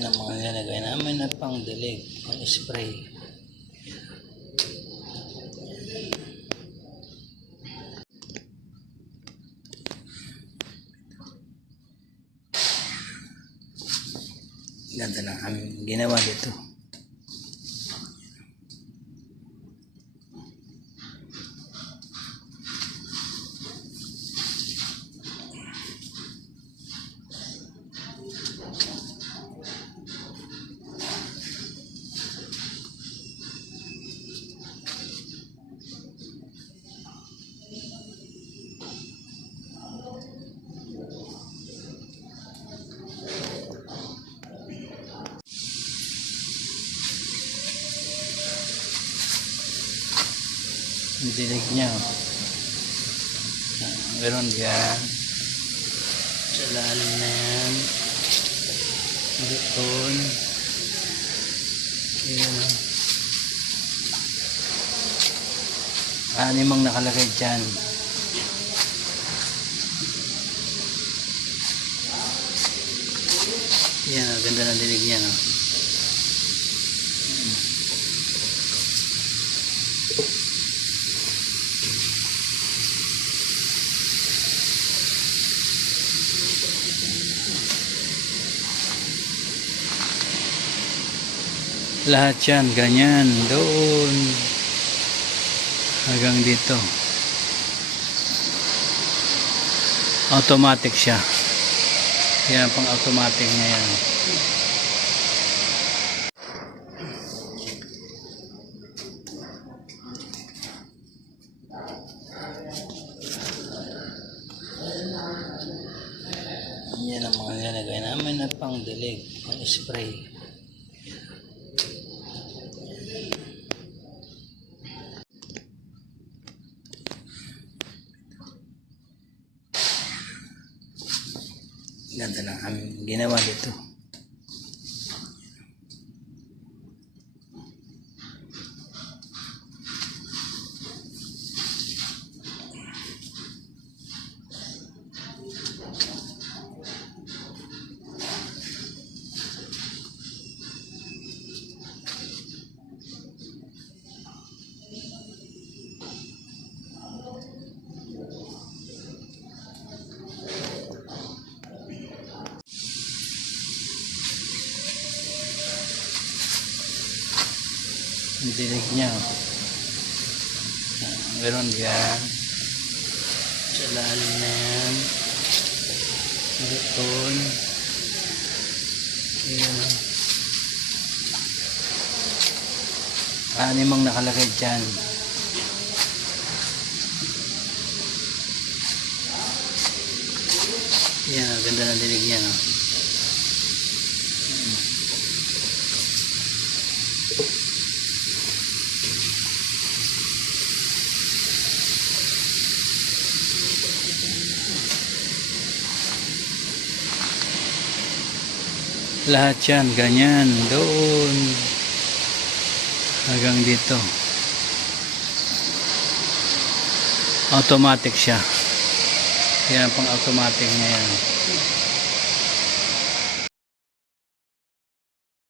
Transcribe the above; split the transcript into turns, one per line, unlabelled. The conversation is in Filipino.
na pang dilig, pang spray. Ganda ng aming ginawa dito. Dilig niya. Ah, Meron yan. Sa lalim na yan. Doon. Ayan. oh. Anim ang nakalagay dyan. Yan, ganda ng dilig niya. No? Lahat yan, ganyan, doon. Hanggang dito. Automatic siya. Yan pang automatic niya yan. Yan ang mga nilagay namin na pang dilig, pang spray. Ganda ng aming ginawa dito. Ang dilig niya. Meron yan. Sa lalim na yan. Doon. Ayan. oh. Anim ang nakalagay dyan. Yan, ganda ng dilig niya. No? Lahat yan, ganyan, doon. Hanggang dito. Automatic siya. Yan pang automatic niya yan.